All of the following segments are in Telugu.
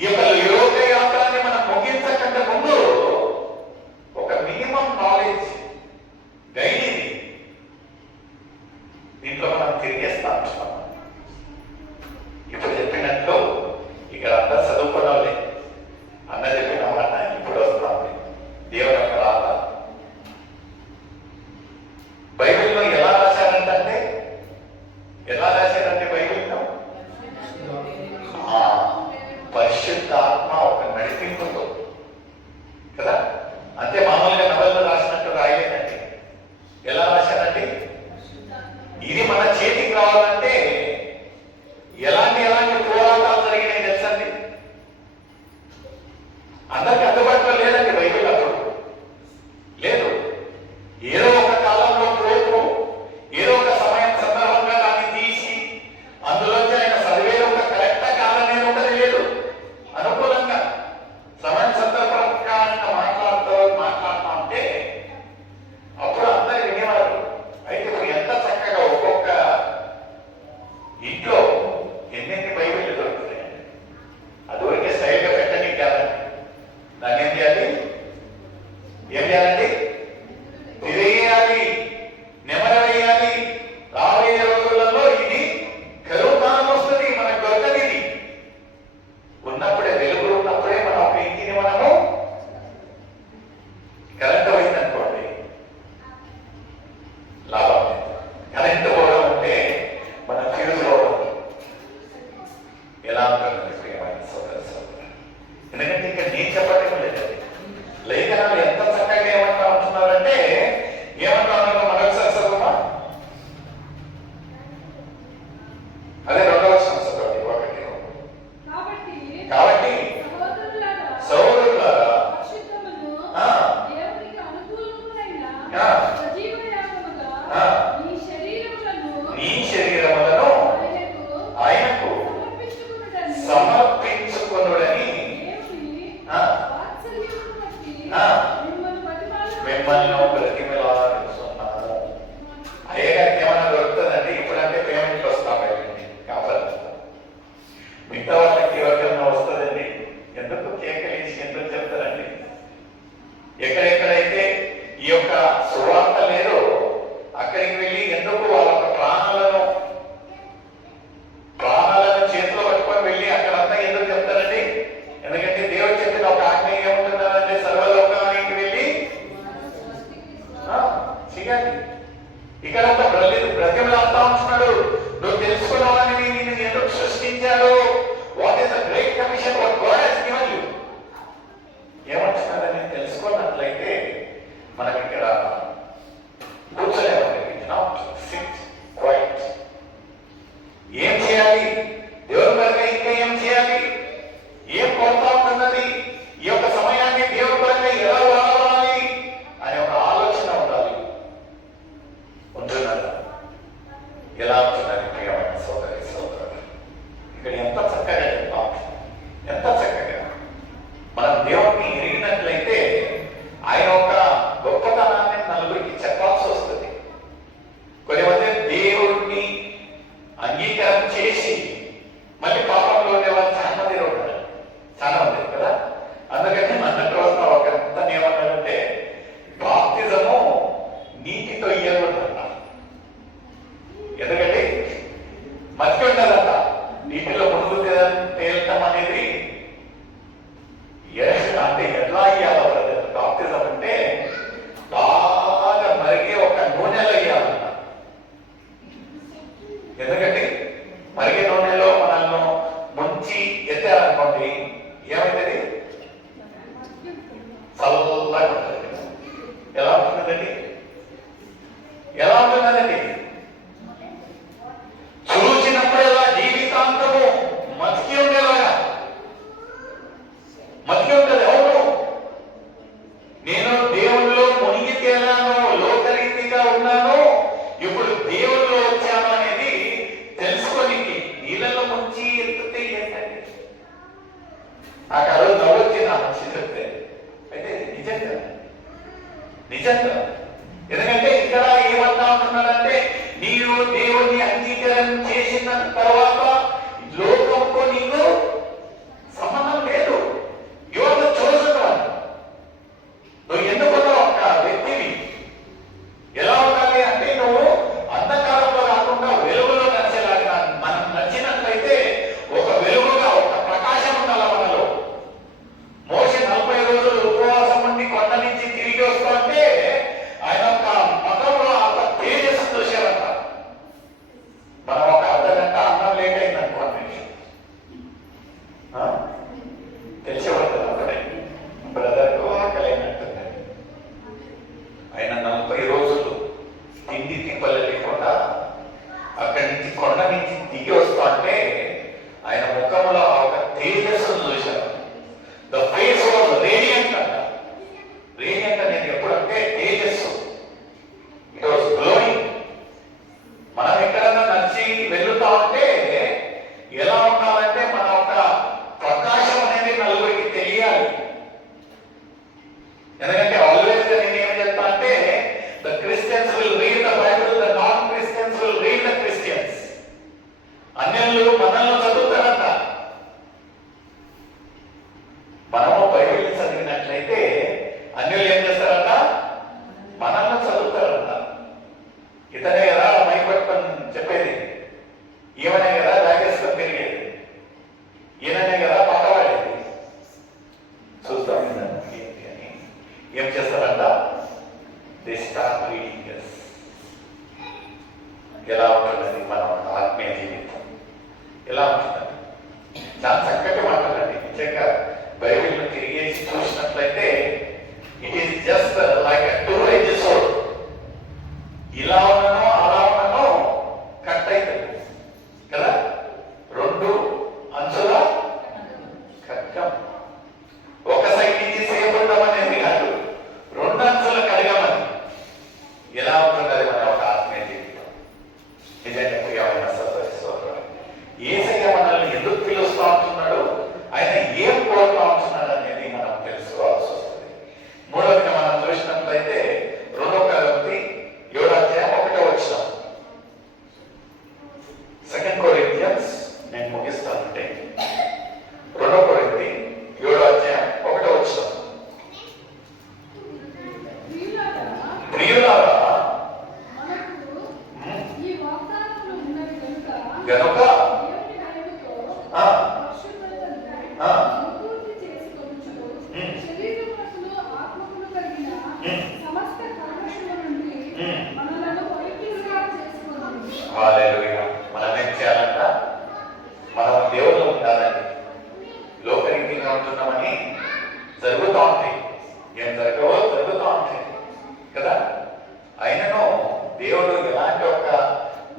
ఈ యొక్క యోగ యాత్రని మనం ముగించకంటే ముందు ఒక మినిమం నాలెడ్జ్ గైడ్ ఇది. దీంట్లో మనం తిరిగేస్తా ఉంటున్నాం. ఇప్పుడు చెప్పినట్లు ఇక్కడ అందరు చదువుకున్న వాళ్ళే. అన్న చెప్పిన మాట ఇప్పుడు వస్తుంది. దేవుని యొక్క రాత బైబిల్లో ఎలా రాశారంటే ఎలా రాశారంటే బైబిల్లో పరిశుద్ధ ఆత్మ ఒక నడిపింపుతో కదా. అంతే మామూలుగా నవల్లో రాసినట్టు రాయలేదండి. ఎలా రాశారండి? ఇది మన చేతికి రావాలంటే ఎలాంటి పోరాటాలు జరిగినాయి తెలుసండి. అందరికి అందుబాటులో లేదండి బైబిల్. అప్పుడు లేదు. ఏదో ఒక కాలంలో ప్రభువు ఏదో ఒక సమయం సందర్భంగా దాన్ని తీసి అందులోంచి ఆయన చదివేది ఒక కరెక్ట్ కాలనేది ఉండదు. లేదు, అనుకూలంగా సమయం సందర్భంగా మాట్లాడుతూ ఉంటే అప్పుడు అందరు వినేవారు. అయితే ఇప్పుడు ఎంత చక్కగా ఒక్కొక్క ఇంట్లో ఎన్నెన్ని బైబిళ్ళు దొరుకుతాయి. అది ఊరికే స్టైల్గా పెట్టని కాదండి. దాన్ని ఏం చేయాలి? ఏం చేయాలండి? తిరిగేయాలి, నెమరవేయాలి. రాబోయే రోజులలో ఇది కరువుకాలం వస్తుంది. మనకు దొరకదు. ఇది ఉన్నప్పుడే, వెలుగులు ఉన్నప్పుడే మనం ఒక ఇంటిని మనము కరెంట్ పోయిందనుకోండి లాభం. కరెంట్ పోవడం అంటే మన ఫ్యూజ్ పోవడం. ఎలా ఉంటుంది ప్రియమైన సోదర సోదరు? ఎందుకంటే ఇక్కడ నేను చెప్పటం లేదండి. లేఖనాలు ఎంత చక్కగా ఏమంటా ఉంటున్నారంటే ఏమంటా ఉన్నారు? మరొకసారి చదువుమా. అదే 2వ వచనం చదవండి. 1 కాబట్టి సహోదరులారా నీ శరీరములను ఆయనకు సమర్పించుకొనుడని మిమ్మల్ని బ్రతిమలాడుతున్నాను. అయ్యగారికి ఏమన్నా దొరుకుతుందండి? ఇప్పుడంటే పేమెంట్లు వస్తామండి, కాబట్టి మిగతా వాళ్ళకి ఎవరికైనా వస్తుందండి. ఎందుకు కేకలేసి ఎందుకు చెప్తారండి? ఎక్కడెక్కడైతే ఈ యొక్క సువార్త లేదో అక్కడికి వెళ్ళి ఎందుకు వాళ్ళ ప్రాణాలను చేతిలో పట్టుకొని వెళ్ళి అక్కడంతా ఎందుకు చెప్తారండి? ఎందుకంటే దేవుడు చెప్పిన ఒక ఆజ్ఞ ఏముంటున్నారంటే సర్వలోకానికి వెళ్ళి చేయాలి. ఇక్కడ ఒక బ్రతిమలాడుతా ఉంటున్నాడు. నువ్వు తెలుసుకున్నావని నిన్ను ఎందుకు సృష్టించాడు? What is the great commission what God has given you? ఏమంటున్నారని తెలుసుకున్నట్లయితే మనం ఇక్కడ కూర్చోలేమండి. ఏం చేయాలి? దేవుని కొరకై ఇంకా ఏం చేయాలి? ఏం కొరత ఉంటున్నది? ఈ యొక్క సమయాన్ని దేవుని కొరకై ఎలా వాడాలి అనే ఒక ఆలోచన ఉండాలి. ఉంటున్నారా? ఎలా ఉంటున్నారు ప్రియమైన సోదరి సోదరులు? ఇక్కడ ఎంత చక్కగా చెప్తాం, ఎంత చక్కగా మనం దేవుడిని ఎరిగినట్లయితే ఆయన ఒక గొప్పతనాన్ని నలుగురికి చెప్పాల్సి వస్తుంది. కొంతమంది దేవుడిని అంగీకారం చేసి మళ్ళీ పాపంలో ఉండేవాళ్ళు చాలా ఉంది కదా. అందుకని మన రోజున ఒక అతను ఏమన్నారంటే బాప్తిజము నీటితో ఇయ్యకూడదంట. ఎందుకంటే మతి ఉండదంట. నీటిలో మునుగు తేలటం అనేది అంటే ఎలా ఇయ్యాలో బాప్తిజం అంటే బాగా మరిగే ఒక నూనెలో ఇయ్యాలంట. ఎందుకంటే మరిగే నూనెలో మనల్ని ముంచి ఎత్తారనుకోండి ఏమైతుంది? చల్లగా ఉంటుంది. ఎలా ఉంటుందండి? ఎలా ఉంటున్నదండి? చూచినప్పుడెలా జీవితాంతము మతికి ఉండేలాగా మతికి ఉంటుంది. అవును, నేను దేవుల్లో మునిగి తేలాను, లోకరీతిగా ఉన్నాను, ఇప్పుడు దేవుల్లో వచ్చాను అనేది తెలుసుకొని నీళ్ళలో ముంచి ఎత్తుతే ఏంటండి? నాకు ఆ రోజు నవ్వొచ్చింది ఆ మనిషి చెప్తే. అయితే నిజంగా ఎందుకంటే ఇక్కడ ఏమన్నా ఉంటున్నాడంటే నీవు దేవుణ్ణి అంగీకారం చేసిన తర్వాత లోకంతో నీకు సంబంధం లేదు. మనము బైబిల్ని చదివినట్లయితే అన్యులు ఏం చేస్తారంట? మనల్ని చదువుతారంట. ఇతనే కదా మైక్ పట్టుకొని చెప్పేది, ఈమెనే కదా జాగేసుకొని పెరిగేది, ఈయననే కదా పాట పాడేది. చూస్తాం ఏంటి అని ఏం చేస్తారంట? They start reading us. ఎలా ఉంటుందండి మన ఆత్మీయ జీవితం? ఎలా ఉంటుందండి? చాలా చక్కటి మాటలండి. నిజంగా బైబిల్ను తిరిగేసి చూసినట్లయితే it is just like a two-edged sword. ఇలా ఉన్ననో అలా ఉన్ననో కట్ అవుతుంది కదా. రెండు అంచుల ఖడ్గం. ఒక సైడ్ నుంచి సేఫ్ ఉండమనేది కాదు, రెండు అంచుల ఖడ్గమని. ఎలా ఉంటున్నది మన ఒక ఆత్మీయ జీవితం? నిజంగా ప్రియమైన సోదరి సోదరుడు, యేసయ్య మనల్ని ఎందుకు పిలుస్తూ ఉంటున్నాడు, ఆయన ఏం కోరుతూ ఉంటున్నాడు అనేది మనం తెలుసుకోవాల్సి వస్తుంది. మూడవది మనం చూసినట్లయితే 2 కొరింథీ 7:1 2 కొరింథియన్స్, నేను ముగిస్తానంటే 2 కొరింథీ 7:1 ప్రియులారా గనుక హల్లెలూయా. మనం ఏం చేయాలంట? మనం దేవుళ్ళు ఉండాలండి. లోకరీతిగా ఉంటున్నామని జరుగుతూ ఉంటాయి, ఏం జరగవో జరుగుతూ ఉంటాయి కదా. అయినను దేవుడు ఎలాంటి ఒక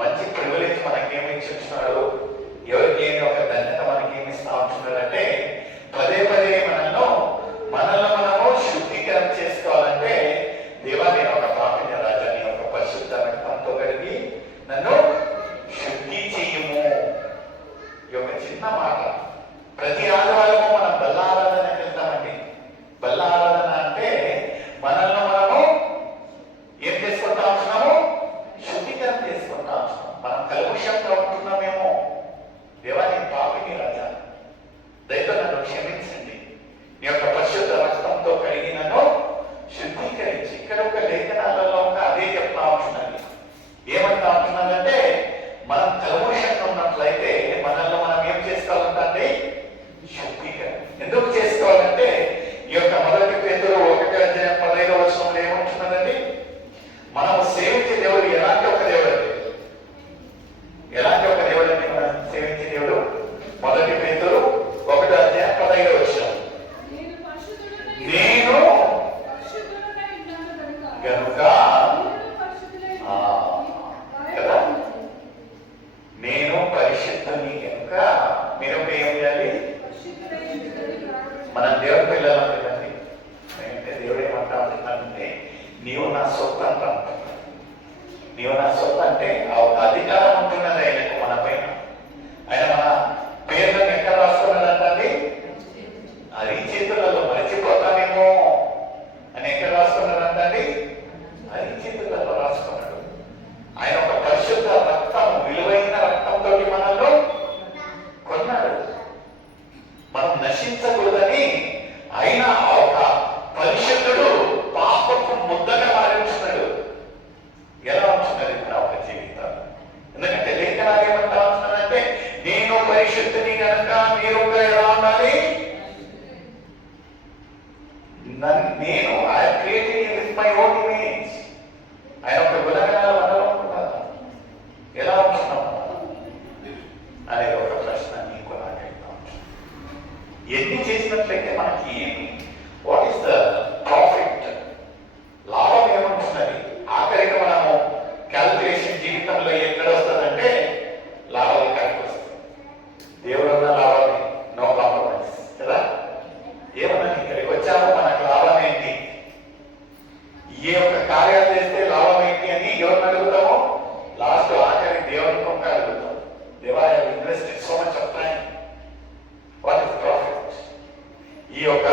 మంచి ప్రివిలేజ్ మనకేమి ఇచ్చిస్తున్నాడు, ఎవరికి ఏమి ఒక ధన్యత మనకేమి ఇస్తా ఉంటున్నాడంటే, పదే పదే మనల్ని మనము శుద్ధీకరణ చేసుకోవాలంటే, దేవా నేను ఒక పాపిని రాజా, నీ ఒక పరిశుద్ధ రక్తంతో కడిగి నన్ను శుద్ధి చెయ్యము. ఈ ఒక చిన్న మాట. ప్రతి ఆదివారము మనం బల్ల ఆరాధనకి వెళ్తామండి. బల్ల ఆరాధన అంటే మనల్ని మనము ఏం చేసుకుంటా ఉంటున్నాము? శుద్ధీకరణ చేసుకుంటా ఉంటున్నాం. మనం కలుషంగా ఉంటున్నామేమో. దేవా నేను పాపిని రాజా, దయతో నన్ను క్షమించండి, నీ యొక్క పరిశుద్ధ రక్తంతో కడిగి నన్ను శుద్ధీకరించి. ఇక్కడ ఒక లేఖనాలలో అదే చెప్తా ఉంటున్నది. ఏమంటా ఉంటున్నదంటే, మనం కలుషంగా ఉన్నట్లయితే మనల్ని మనం ఏం చేసుకోవాలంటే శుద్ధీకరణ. ఎందుకు చేసుకోవాలంటే ఈ యొక్క 1 పేతురు 1:15 ఏమంటున్నదండి? మనము సేవించే దేవుడు ఎలాంటి ఒక దేవుడు అండి? ఎలాంటి ఒక దేవుడు అండి మనం సేవించే దేవుడు? 1 పేతురు 1:15 నేను గనుక కదా, నేను పరిశుద్ధుని కనుక మీరు ఏం చేయాలి? మనం దేవుడి పిల్లలం కదండి. అంటే దేవుడు ఏమంటా ఉంటున్నాడంటే, నీవు నా సొత్తు అంటా ఉంటున్నాడు. నీవు నా సొత్తు అంటే ఆ ఒక అధికారం ఉంటున్నది ఆయనకు మన పైన. ఆయన మన పేర్లను ఎక్కడ రాసుకున్నాడంటే అది చేతులలో మరిచిపోతానేమో అని ఎక్కడ రాసుకున్నాడంటే అది చేతులలో రాసుకున్నాడు. ఆయన ఒక పరిశుద్ధ రక్తం, విలువైన రక్తంతో మనల్ని కొన్నాడు. మనం నశించకూడదని ఆయన ఒక పరిశుద్ధుడు పాపకు ముద్దగా మారించున్నాడు. ఎలా ఉంటున్నది మన ఒక జీవితం? ఎందుకంటే లేఖనాలు ఏమంటా ఉంటున్నారంటే, నేను పరిశుద్ధిని కనుక మీరు ఎలా ఉండాలి? నేను I created with my own image. ఆయన ఒక గుణగణాలు మనలో ఎలా ఉంటున్నాం అనేది ఒక ప్రశ్న నీకు నాకైతే. ఎన్ని చేసినట్లయితే మనకి ఏమి, వాట్ ఈస్ ద ప్రాఫిట్? లాభం ఏమంటున్నది? ఆఖరికి మనము క్యాల్కులేషన్ జీవితంలో ఎక్కడ వస్తుందంటే లాభం ఇక్కడికి వస్తుంది. దేవుడు ఉన్న లాభమే, నో కాంప్రమైజ్ కదా. ఏమన్నా ఇక్కడికి వచ్చాము, మనకు లాభం ఏంటి, ఏ ఒక్క కార్యాలు చేస్తే లాభం ఏంటి అని ఎవరిని అడుగుతామో? లాస్ట్ ఆఖరి దేవుని కొంక అడుగుతాం. దేవా invested so much of time, what is profit? ఈ యొక్క